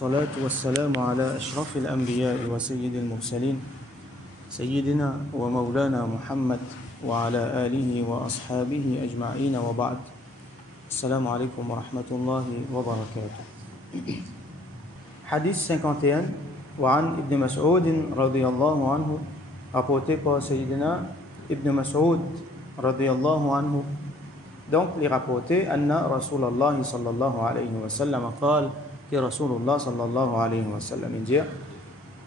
والصلاة والسلام على أشرف الأنبياء وسيد المرسلين سيدنا ومولانا محمد وعلى آله وأصحابه أجمعين وبعد. السلام عليكم ورحمة الله وبركاته. Hadith 51 وعن ابن مسعود رضي الله عنه, rapporté par Sayyidina Ibn Mas'ud رضي الله عنه. Donc il rapporté anna Rasulallah sallallahu alayhi wa sallam قال que Rasulullah sallallahu alayhi wa sallam dit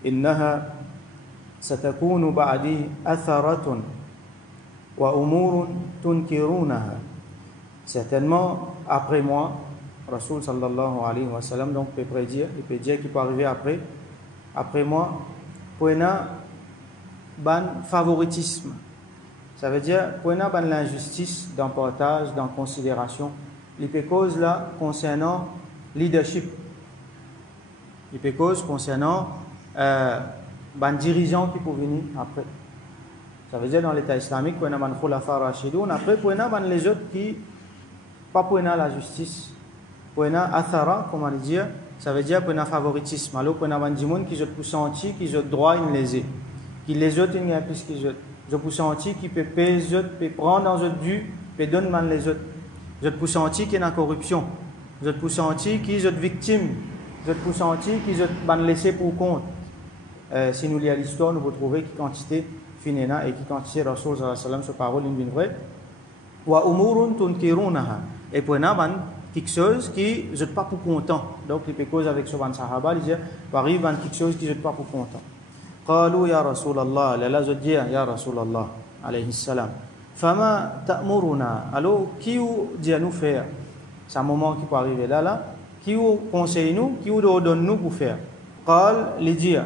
innaha satakunu ba'di atharatun wa umurun tunkirunaha. Certainement après moi, Rasul sallallahu alayhi wa sallam donc peut prédire, il peut dire qu'il peut arriver après moi pour un ban favoritisme. Ça veut dire pour un ban l'injustice dans partage, dans considération. Il peut cause là concernant leadership. Il peut cause concernant ban dirigeant qui peut venir après. Ça veut dire dans l'État islamique pour un ban khulafa rashidoun, après pour un ban les autres qui pas pour la justice. Pour un athara, comment dire, ça veut dire pour un favoritisme. Alors pour un ban dimoun qui je peux sentir qui je droit une lésé, qui les autres il y a plus que je peux sentir qui peut payer les autres, peut prendre dans autres dû, peut donner man les autres. Je peux sentir qu'il y a une corruption. Je peux sentir qu'il y a une victime. Je peux sentir qu'ils ont laissé pour compte. Si nous lisons l'histoire, nous pouvons trouver qui quantité finena et qui quantité Rasul sallallahu alayhi wa sallam sur parole une vraie. Wa umurun tunkirunaha. Et pour nous, quelque chose qui n'est pas pour content. Donc, il peut cause avec ce sahaba, il dit, arrive quelque chose qui n'est pas pour content. Qalu ya Rasulallah, là je dis ya Rasulallah alayhi salam. Fama ta'muruna. Alors, qui dit à nous faire? C'est un moment qui peut arriver là. Qui vous conseille nous, qui vous donne nous pour faire? قال les dire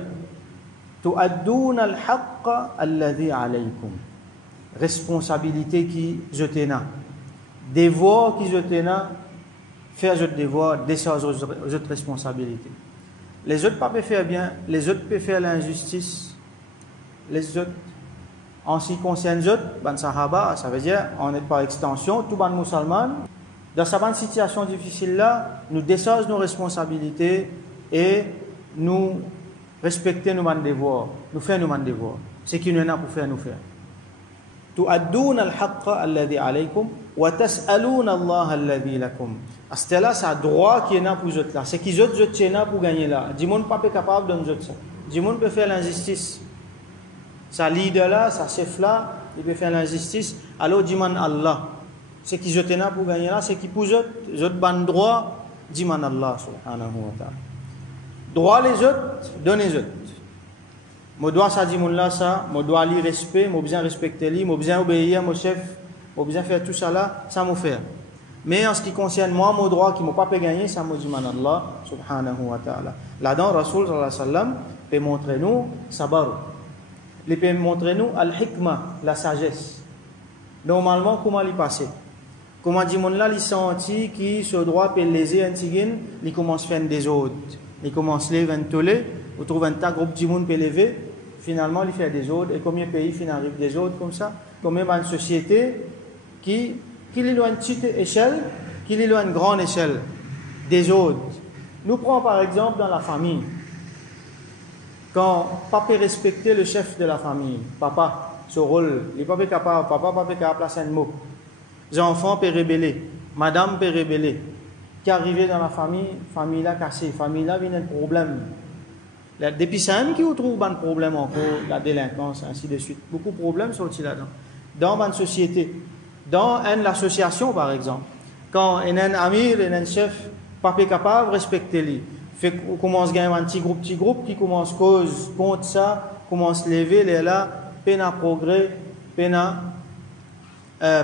تؤدون الحق الذي عليكم. Responsabilité qui je tenais, devoir qui je tenais, faire votre devoir, décharger votre responsabilité. Les autres pas peuvent faire bien, les autres peuvent faire l'injustice. Les autres, en ce qui concerne les autres, ban sahaba, ça veut dire on est par extension tout ban musulman. Dans cette situation difficile-là, nous déchargeons nos responsabilités et nous respectons nos devoirs. Nous faisons nos devoirs. Ce qui nous est là pour faire, nous faire. تُؤَدُّونَ الْحَقَّ الَّذِي عَلَيْكُمْ وَتَسْأَلُونَ اللَّهَ الَّذِي لَكُمْ. À ce là, c'est un droit qui est là pour vous là. C'est qui vous est là pour gagner là. Du monde pas capable de nous ça. Du monde peut faire l'injustice. Sa leader là, sa chef là, il peut faire l'injustice. Alors du monde Allah. C'est qui je là pour gagner là, c'est qui pour je ban droit, dit man Allah subhanahu wa ta'ala. Droit les autres, donne les autres. Moi dois ça dit mon là ça, moi dois lui respect, moi besoin respecter lui, moi besoin obéir à mon chef, moi besoin faire tout ça là, ça m'a faire. Mais en ce qui concerne moi, mon droit qui m'a pas pu gagner, ça m'a dit man Allah subhanahu wa ta'ala. Là-dedans Rasul sallallahu alayhi wa sallam peut montrer nous sabar. Il peut montrer nous al-hikma, la sagesse. Normalement comment il passer? Comment dit mon là, il senti qui ce droit peut léser un tigin, il commence à faire des autres. Il commence à lever un tollé, on trouve un tas groupe de monde peut lever, finalement il fait des autres. Et combien de pays arrivent des autres comme ça? Combien de sociétés qui l'ont une petite échelle, qui l'ont une grande échelle des autres. Nous prenons par exemple dans la famille. Quand papa peut respecter le chef de la famille, papa, ce rôle, il n'est pas capable, papa pas capable de placer un mot. Les enfants peuvent rébeller, madame peut rébeller. Qui arrive dans la famille là cassée, famille là vient un problème. Depuis ça, qui trouve un problème encore, la délinquance, ainsi de suite. Beaucoup de problèmes sont là-dedans. Dans une société, dans une association par exemple, quand un amir, un chef, pas capable de respecter lui, fait qu'on commence à gagner un petit groupe qui commence cause contre ça, commence à lever, les là, peine à progrès, peine à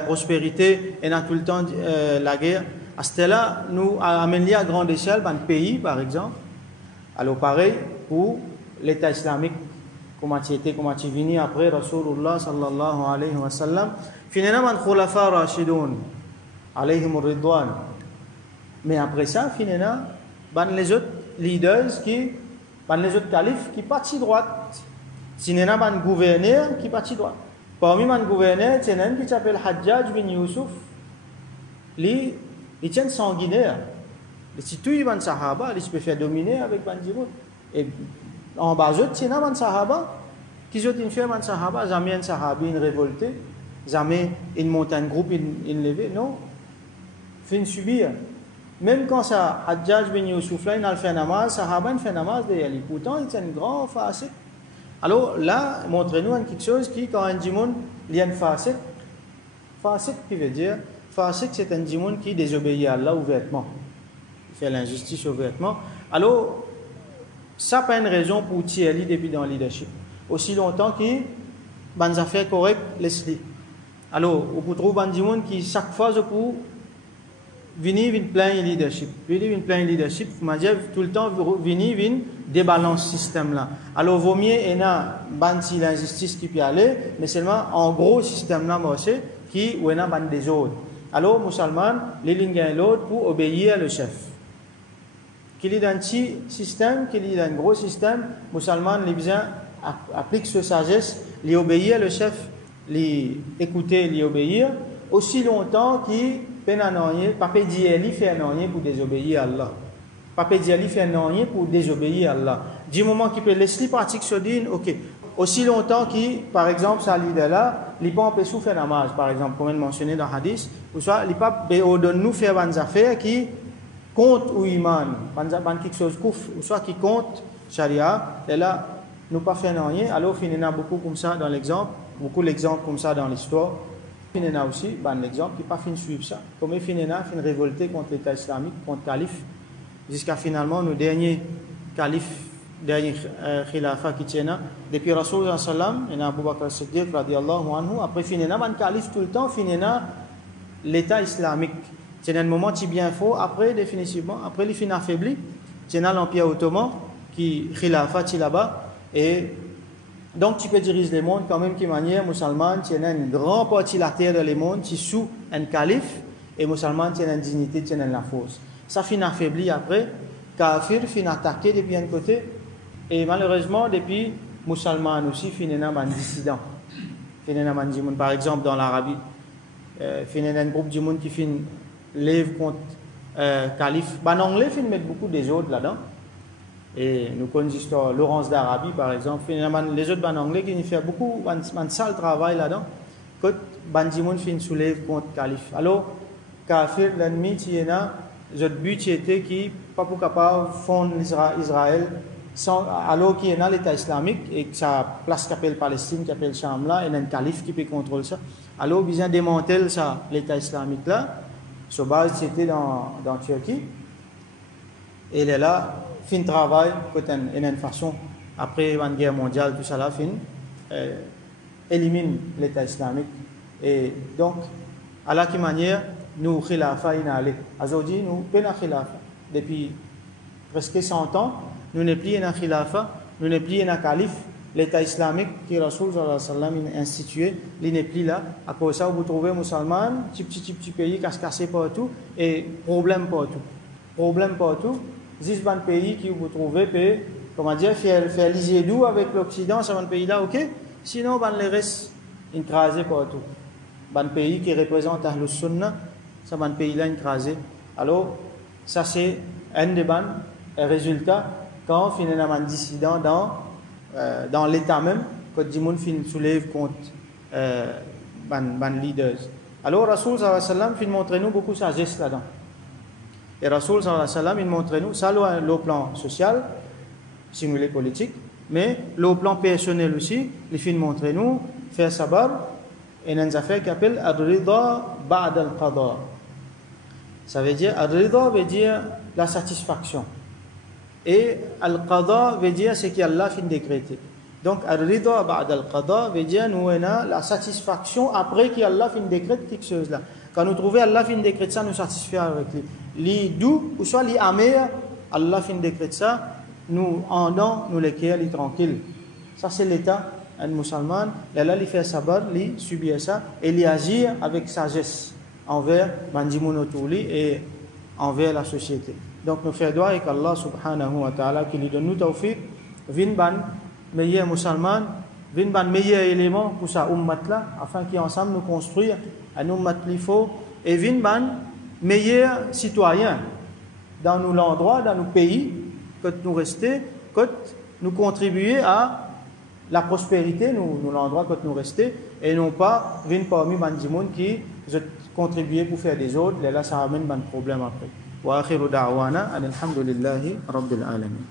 prospérité et dans tout le temps la guerre. À ce là, nous amenons à grande échelle un pays, par exemple. Alors pareil pour l'État islamique, comment il était, comment il venu après Rasulullah sallallahu alayhi wa sallam. Finalement, un khulafa rashidoun, alayhim ridwan. Mais après ça, finalement, les autres leaders les autres califes qui partent droite. Sinon, un gouverneur qui partit droite. Parmi les gouverneurs, il y a un qui s'appelle Hajjaj bin Yusuf. Il tient sanguinaire. Si tout ban sahaba, il peut faire dominer avec ban djimoun. Et en bas, c'est ban sahaba, qui ont fait ban sahaba, jamais un sahabi une révolté, jamais une montagne groupe une levée, non. Fin subir. Même quand ça, Hajjaj bin Yusuf là, il a fait namaz, sahaba il fait namaz derrière lui. Pourtant, il est un grand fasik. Alors là, montrez-nous quelque chose qui, quand un djimoun, il y a un fasik. Fasik, qui veut dire, fasik, c'est un djimoun qui désobéit à Allah ouvertement. Il fait l'injustice ouvertement. Alors, ça pas une raison pour tirer depuis dans le leadership. Aussi longtemps qu'il ban affaires correctes, laisse-les. Alors, on peut trouver un djimoun qui, chaque fois, pour venir plein leadership. Venir plein leadership, m'a dit tout le temps venir débalance système là. Alors vaut mieux y a ban si l'injustice qui peut aller, mais seulement en gros système là moi c'est qui ou y a ban des autres. Alors musulman les lignes et l'autre pour obéir le chef. Qu'il y a un petit système, qu'il y a un gros système, musulman les bien applique ce sagesse, les obéir le chef, les écouter, les obéir aussi longtemps qu'il Papa dit il fait rien pour désobéir à Allah. Papa dit il fait rien pour désobéir à Allah. Du moment qu'il peut laisser pratique ce din, ok. Aussi longtemps qu'il, par exemple, ça leader là, il peut empêcher faire namaz, par exemple, comme il mentionné dans le hadith, ou soit il peut ordonner nous faire des affaires qui comptent ou iman, quelque chose ou soit qui compte sharia, et là, nous pas faire rien. Alors, il y en a beaucoup comme ça dans l'exemple, beaucoup d'exemples comme ça dans l'histoire. Il y en a aussi, l'exemple qui n'a pas fini de suivre ça. Comme il y en a fini de révolter contre l'État islamique, contre le calife, jusqu'à finalement, nos derniers califes, dernier khilafa qui tiennent, depuis Rasulullah sallam, il y a Abu Bakr as-Siddiq, radiallahu anhu, après il y a un calife tout le temps, il y a l'État islamique. C'est un moment qui bien faux, après, définitivement, après, il finit affaibli, il y a l'Empire ottoman, qui khilafa, qui là-bas, et donc, tu peux diriger le monde quand même de manière musulmane, tu as une grande partie de la terre dans le monde, tu es sous un calife, et musulman, tu as une dignité, tu as la force. Ça finit affaibli après, kafir finit attaqué depuis un côté, et malheureusement, depuis musulman aussi, finit un dissident. Par exemple, dans l'Arabie, finit un groupe de monde qui finit lève contre calife. En anglais, finit mettre beaucoup des autres là-dedans. Et nous connaissons l'histoire Laurence d'Arabie, par exemple. Finalement, les autres en anglais qui font beaucoup de sale travail là-dedans. Quand Bandimoun fin soulève contre le calife. Alors, Kafir, l'ennemi, le but était qui pas pour capable fondre Israël, alors qu'il y a l'État islamique et que sa place qui appelle Palestine, qui appelle Cham là, et il y a un calife qui peut contrôler ça. Alors, ils ont démantelé ça, l'État islamique là. Sur base, c'était dans Turquie. Et il est là. Fin travail, il y a une façon, après la guerre mondiale, tout ça là, élimine l'État islamique. Et donc, à la manière, nous, khilafa, aujourd'hui, nous, peine khilafa. Depuis presque 100 ans, nous n'avons plus un khilafa, nous n'avons plus un calife. L'État islamique que Rasul sallam a institué, il n'est plus là. À cause de ça, vous trouvez musulmans, petit pays cassé partout, et problème partout. Problème partout. 10 pays qui vous trouvez peut, comment dire, faire liser doux avec l'Occident, c'est un pays là, ok? Sinon, les restes écrasés partout. Un pays qui représente Ahlus Sunnah, c'est un pays là écrasé. Alors, ça c'est un des résultats quand on finit un dissident dans l'État même, quand du monde soulève contre les leaders. Alors, Rasul sallallahu alayhi wa sallam fait montrer nous beaucoup de sagesse là-dedans. Et Rasul sallallahu alayhi wa sallam, il montre nous, ça le plan social, simulé politique, mais le plan personnel aussi, il fait montrer nous, faire sabar, et il y a une affaire qui s'appelle Ar-Rida Ba'd al-Qada. Ça veut dire, Ar-Rida veut dire la satisfaction. Et Al-Qada veut dire ce qu'Allah fin décréter. Donc, Ar-Rida Ba'd al-Qada veut dire, nous avons la satisfaction après qu'Allah fin décrète quelque chose là. Quand nous trouvons Allah fin décrète ça, nous satisfaire avec lui. Li doux ou soit li amer, Allah fin décrète ça, nous en nous les qui tranquille. Ça c'est l'état un musulman, là il fait sabar, il subit ça et il agit avec sagesse envers Bandimounotuli et envers la société. Donc nous faisons droit avec Allah subhanahu wa ta'ala qui lui donne nous tawfiq, vin ban meilleur musulman, vin ban meilleur élément pour sa ummat là, afin qu'ensemble nous construire un ummat li faux et vin ban meilleur citoyen dans nos endroits, dans nos pays, que nous rester, que nous contribuer à la prospérité, nous l'endroit que nous rester, et non pas venir parmi les gens qui contribuent pour faire des autres, là ça amène un problème après. Wa akhiru da'wana alhamdulillahi rabbil alamin.